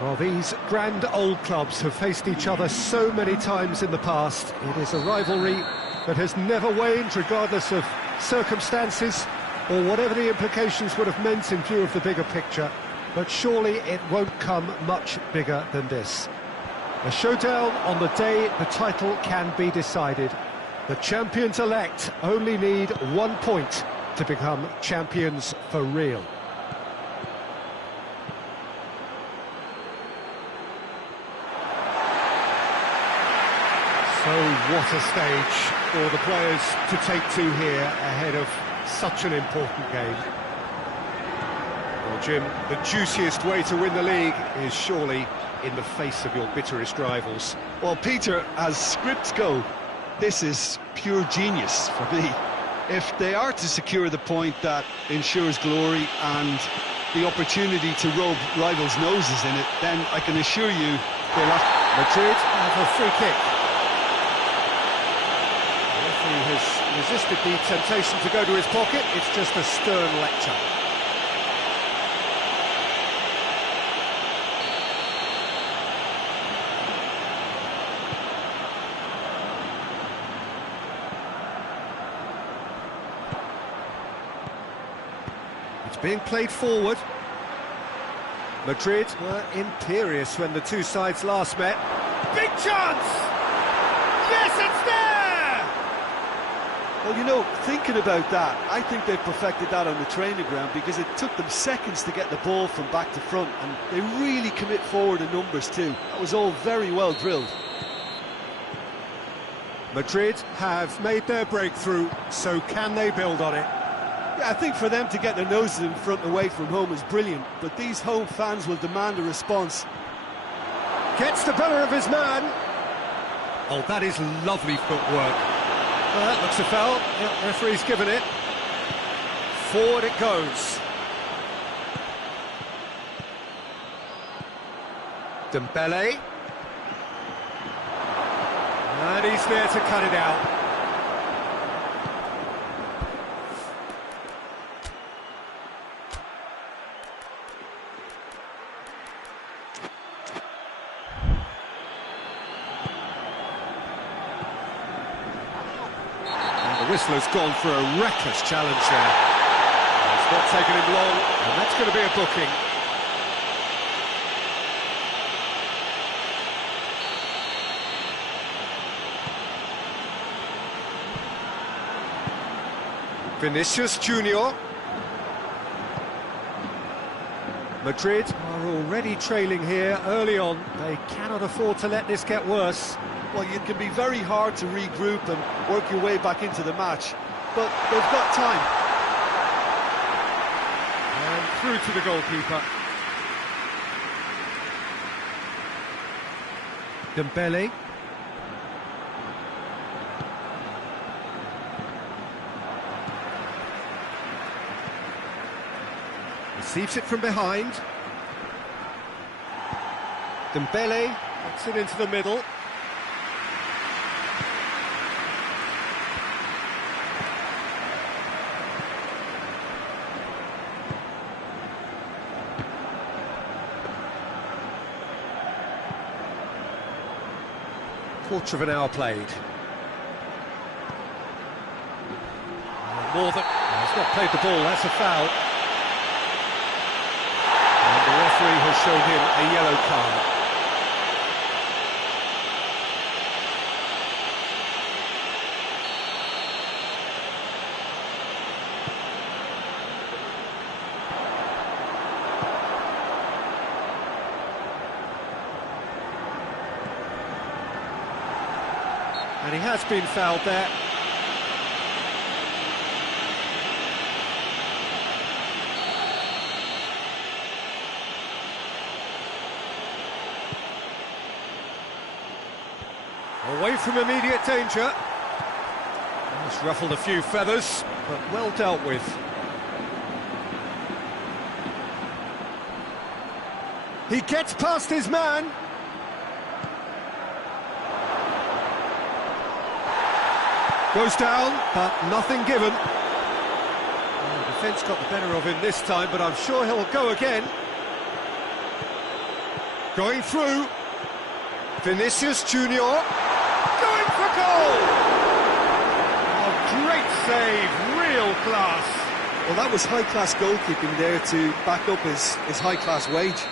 Well, these grand old clubs have faced each other so many times in the past. It is a rivalry that has never waned, regardless of circumstances or whatever the implications would have meant in view of the bigger picture. But surely it won't come much bigger than this. A showdown on the day the title can be decided. The champions-elect only need 1 point to become champions for real. So what a stage for the players to take to here ahead of such an important game. Well, Jim, the juiciest way to win the league is surely in the face of your bitterest rivals. Well, Peter, as scripts go, this is pure genius for me. If they are to secure the point that ensures glory and the opportunity to rub rivals' noses in it, then I can assure you they'll have... Madrid have a free kick. He has resisted the temptation to go to his pocket. It's just a stern lecture. It's being played forward. Madrid were imperious when the two sides last met. Big chance! Yes, it's there! Well, you know, thinking about that, I think they perfected that on the training ground because it took them seconds to get the ball from back to front, and they really commit forward in numbers too. That was all very well drilled. Madrid have made their breakthrough, so can they build on it? Yeah, I think for them to get their noses in front away from home is brilliant, but these home fans will demand a response. Gets the better of his man. Oh, that is lovely footwork. Well, that looks a foul. Yep, referee's given it. Forward it goes. Dembele. And he's there to cut it out. The whistler's gone for a reckless challenge there. It's not taken him long, and that's going to be a booking. Vinicius Junior. Madrid are already trailing here early on. They cannot afford to let this get worse. Well, it can be very hard to regroup and work your way back into the match, but they've got time. And through to the goalkeeper. Dembele. Receives it from behind. Dembele puts it into the middle. Quarter of an hour played. More than... he's not played the ball, that's a foul. And the referee has shown him a yellow card. And he has been fouled there. Away from immediate danger. Just ruffled a few feathers, but well dealt with. He gets past his man. Goes down, but nothing given. Well, the defence got the better of him this time, but I'm sure he'll go again. Going through. Vinicius Junior. Going for goal! Oh, great save, real class. Well, that was high-class goalkeeping there to back up his high-class wage.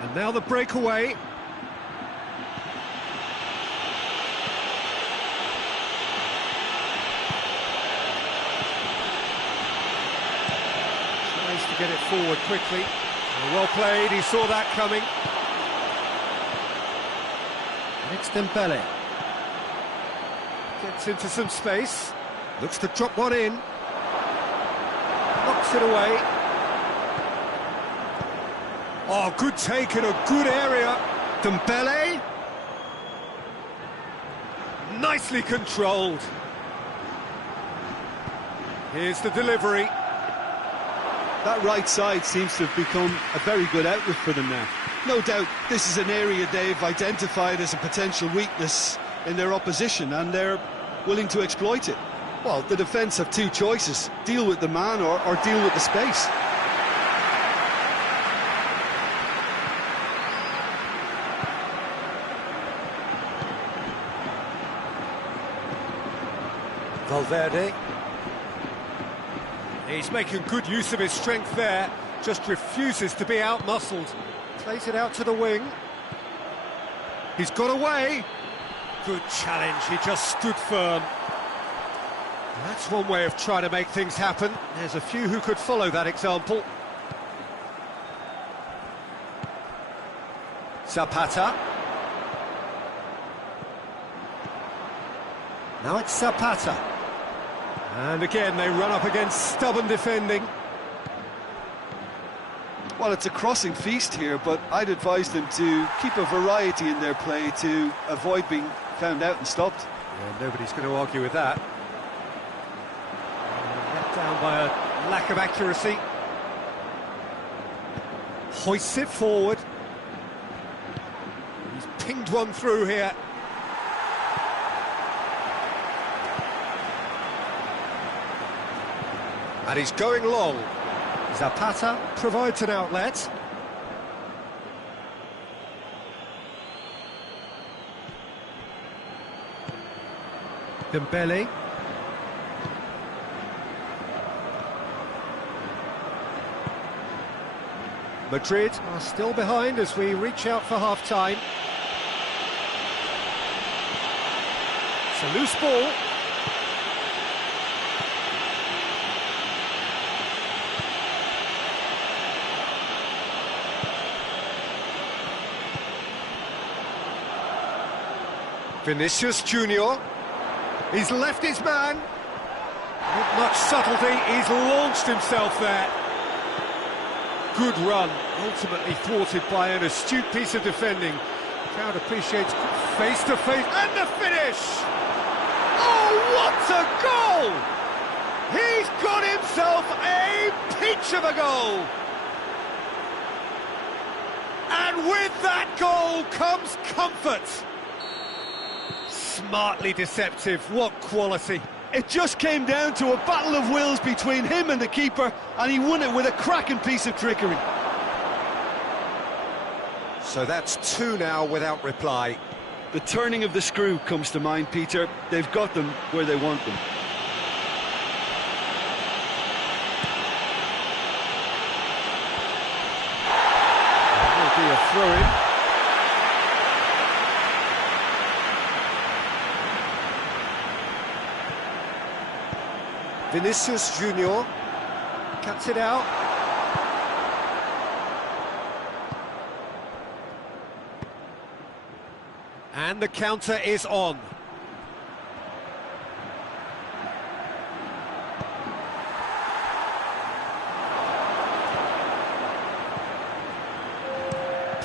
And now the breakaway. Tries to get it forward quickly. Well played, he saw that coming. And it's Dembele. Gets into some space. Looks to drop one in. Knocks it away. Oh, good take in a good area. Dembele. Nicely controlled. Here's the delivery. That right side seems to have become a very good outlet for them now. No doubt this is an area they've identified as a potential weakness in their opposition, and they're willing to exploit it. Well, the defence have two choices: deal with the man or deal with the space. Valverde. He's making good use of his strength there, just refuses to be out-muscled. Plays it out to the wing. He's got away. Good challenge, he just stood firm. That's one way of trying to make things happen. There's a few who could follow that example. Zapata. Now it's Zapata. And again, they run up against stubborn defending. Well, it's a crossing feast here, but I'd advise them to keep a variety in their play to avoid being found out and stopped. Yeah, nobody's going to argue with that. Let down by a lack of accuracy. Hoists it forward. He's pinged one through here. And he's going long. Zapata provides an outlet. Dembele. Madrid are still behind as we reach out for half-time. It's a loose ball. Vinicius Junior. He's left his man. With much subtlety, he's launched himself there. Good run, ultimately thwarted by an astute piece of defending. The crowd appreciates face-to-face, and the finish! Oh, what a goal! He's got himself a peach of a goal! And with that goal comes comfort. Smartly deceptive, what quality. It just came down to a battle of wills between him and the keeper, and he won it with a cracking piece of trickery. So that's two now without reply. The turning of the screw comes to mind, Peter. They've got them where they want them. There will be a throw-in. Vinicius Junior cuts it out. And the counter is on.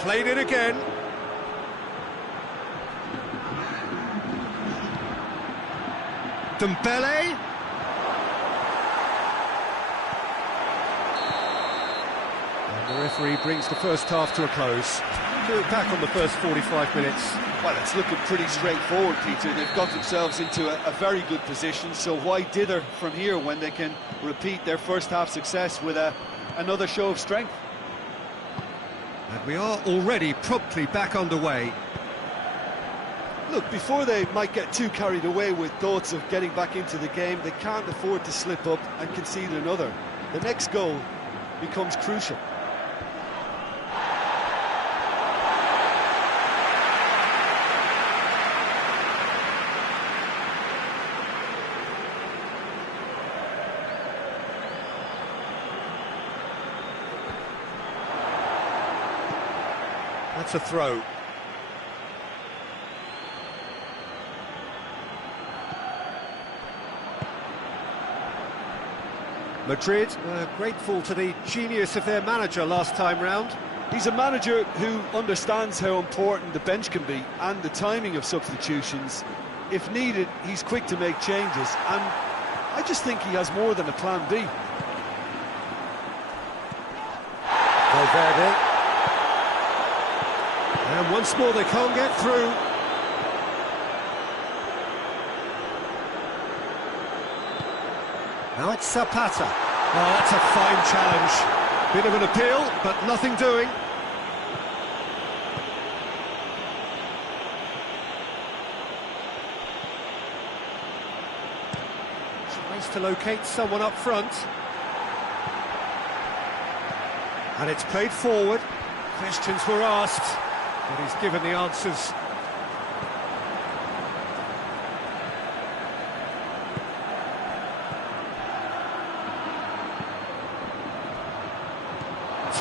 Played it again. Dembele. And the referee brings the first half to a close. Do it back on the first 45 minutes. Well, it's looking pretty straightforward, Peter. They've got themselves into a very good position, so why dither from here when they can repeat their first half success with another show of strength? And we are already promptly back underway. Look, before they might get too carried away with thoughts of getting back into the game, they can't afford to slip up and concede another. The next goal becomes crucial. That's a throw. Madrid grateful to the genius of their manager last time round. He's a manager who understands how important the bench can be and the timing of substitutions. If needed, he's quick to make changes, and I just think he has more than a plan B. Valverde. And once more they can't get through. Now it's Zapata. Oh, that's a fine challenge. Bit of an appeal, but nothing doing. Tries to locate someone up front. And it's played forward. Questions were asked, but he's given the answers.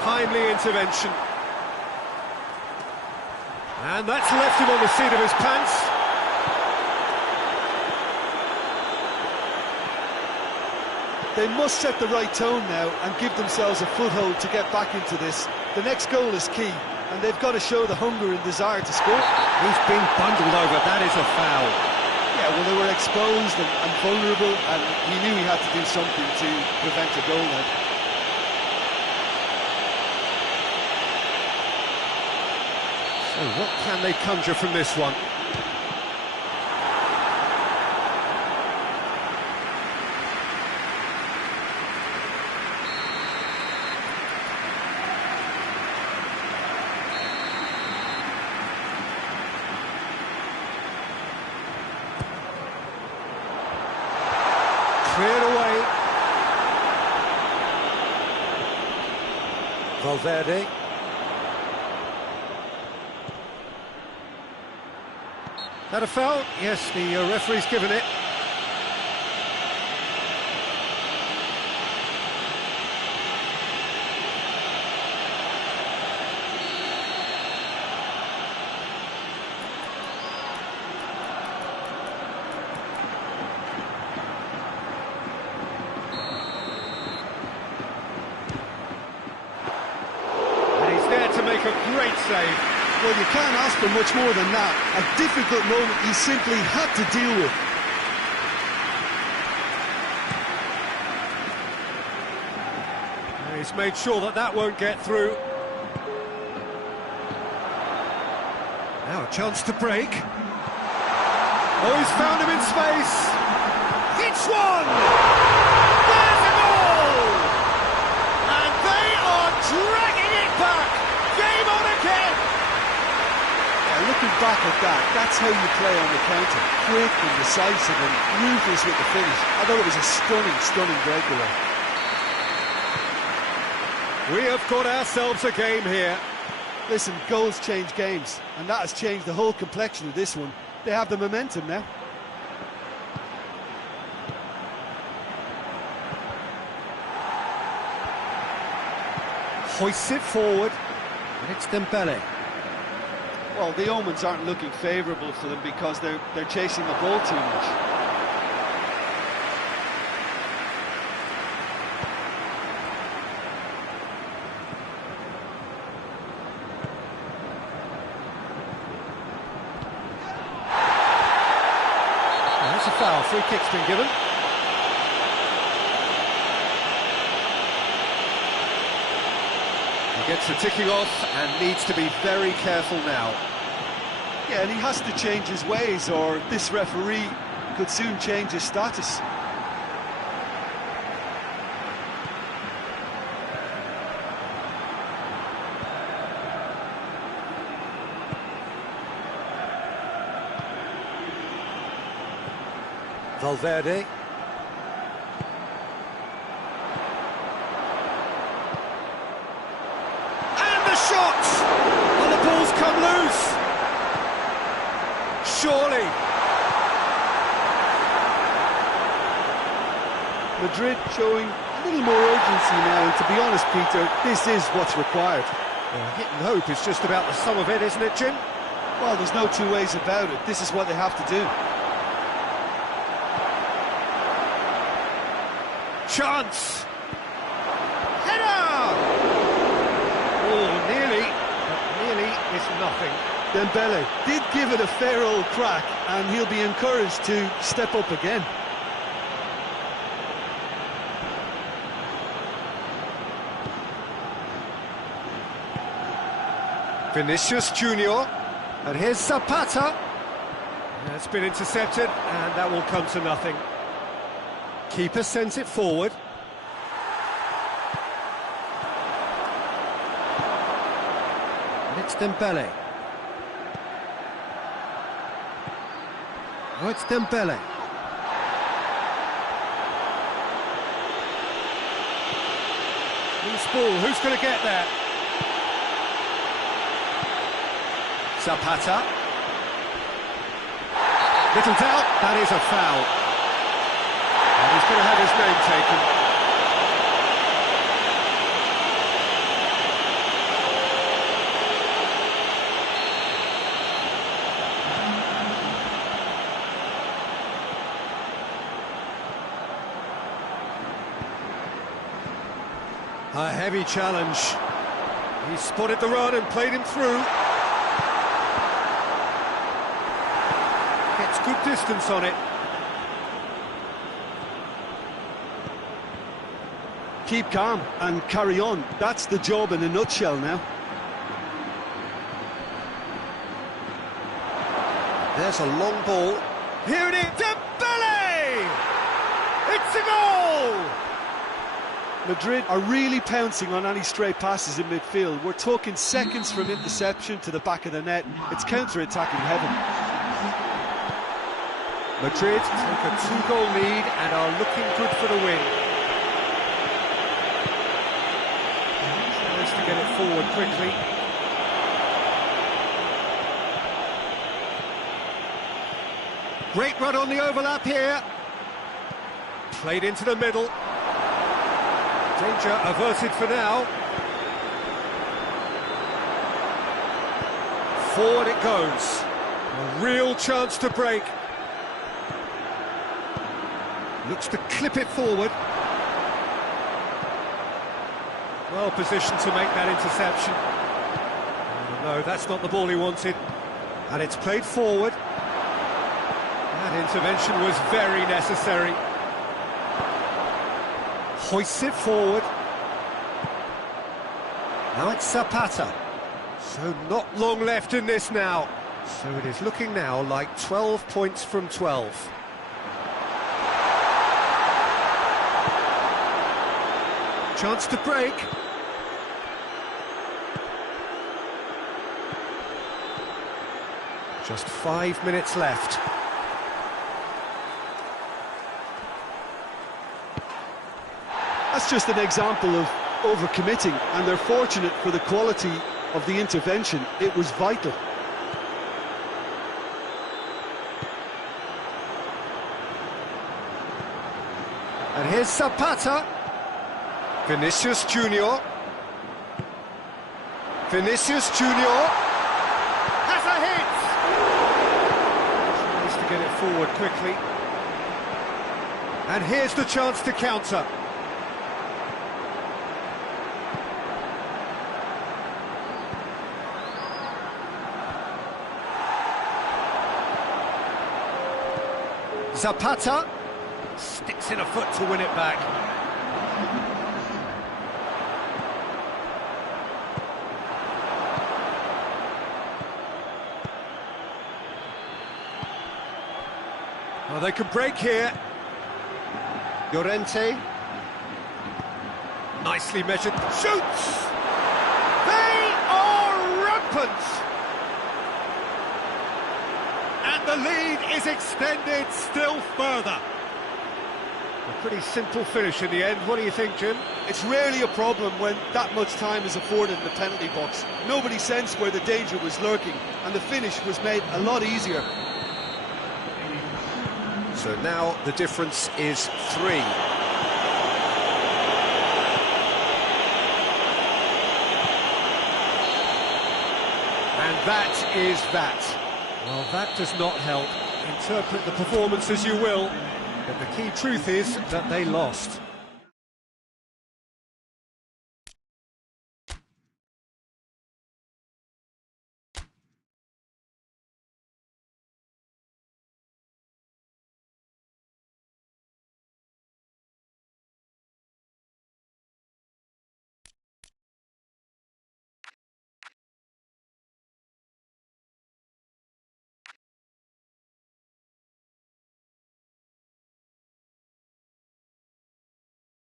Timely intervention. And that's left him on the seat of his pants. They must set the right tone now and give themselves a foothold to get back into this. The next goal is key, and they've got to show the hunger and desire to score. He's been bundled over, that is a foul. Yeah, well, they were exposed and vulnerable, and he knew he had to do something to prevent a goal now. So what can they conjure from this one? Cleared away. Valverde. That a foul? Yes, the referee's given it. And he's there to make a great save. Well, you can't ask for much more than that. A difficult moment he simply had to deal with. He's made sure that that won't get through. Now a chance to break. Oh, he's found him in space. Hits one! There's a goal! And they are dragging it back. Game on again. Looking back at that, that's how you play on the counter. Quick and decisive and ruthless with the finish. I thought it was a stunning, stunning breakaway. We have got ourselves a game here. Listen, goals change games, and that has changed the whole complexion of this one. They have the momentum now. Hoists it forward, and it's Dembele. Well, the omens aren't looking favourable for them because they're chasing the ball too much. free kick's been given. He gets the ticking off and needs to be very careful now. Yeah, and he has to change his ways, or this referee could soon change his status. Valverde. And the shot! And the ball's come loose! Surely! Madrid showing a little more urgency now, and to be honest, Peter, this is what's required. Yeah, hit and hope is just about the sum of it, isn't it, Jim? Well, there's no two ways about it. This is what they have to do. Chance! Header! Oh, nearly, but nearly is nothing. Dembele did give it a fair old crack, and he'll be encouraged to step up again. Vinicius Junior, and here's Zapata. It's been intercepted, and that will come to nothing. Keeper sends it forward. And it's Dembele. Oh, it's Dembele. Loose ball, who's going to get there? Zapata. Little doubt, that is a foul. And he's going to have his name taken. A heavy challenge. He spotted the run and played him through. Gets good distance on it. Keep calm and carry on. That's the job in a nutshell now. There's a long ball. Here it is, Dembele! It's a goal! Madrid are really pouncing on any stray passes in midfield. We're talking seconds from interception to the back of the net. It's counter-attacking heaven. Madrid take a 2-goal lead and are looking good for the win. Tries to get it forward quickly. Great run on the overlap here. Played into the middle. Danger averted for now. Forward it goes. A real chance to break. Looks to clip it forward. Well positioned to make that interception. Oh, no, that's not the ball he wanted. And it's played forward. That intervention was very necessary. Hoists it forward. Now it's Zapata. So not long left in this now. So it is looking now like 12 points from 12. Chance to break. Just 5 minutes left. That's just an example of overcommitting, and they're fortunate for the quality of the intervention. It was vital. And here's Zapata. Vinicius Junior. Vinicius Junior has a hit. Tries to get it forward quickly. And here's the chance to counter. Zapata sticks in a foot to win it back. Well, they could break here. Llorente. Nicely measured. Shoots! They are rampant! And the lead is extended still further. A pretty simple finish in the end. What do you think, Jim? It's rarely a problem when that much time is afforded in the penalty box. Nobody sensed where the danger was lurking, and the finish was made a lot easier. So now the difference is 3. And that is that. Well, that does not help. Interpret the performance as you will, but the key truth is that they lost.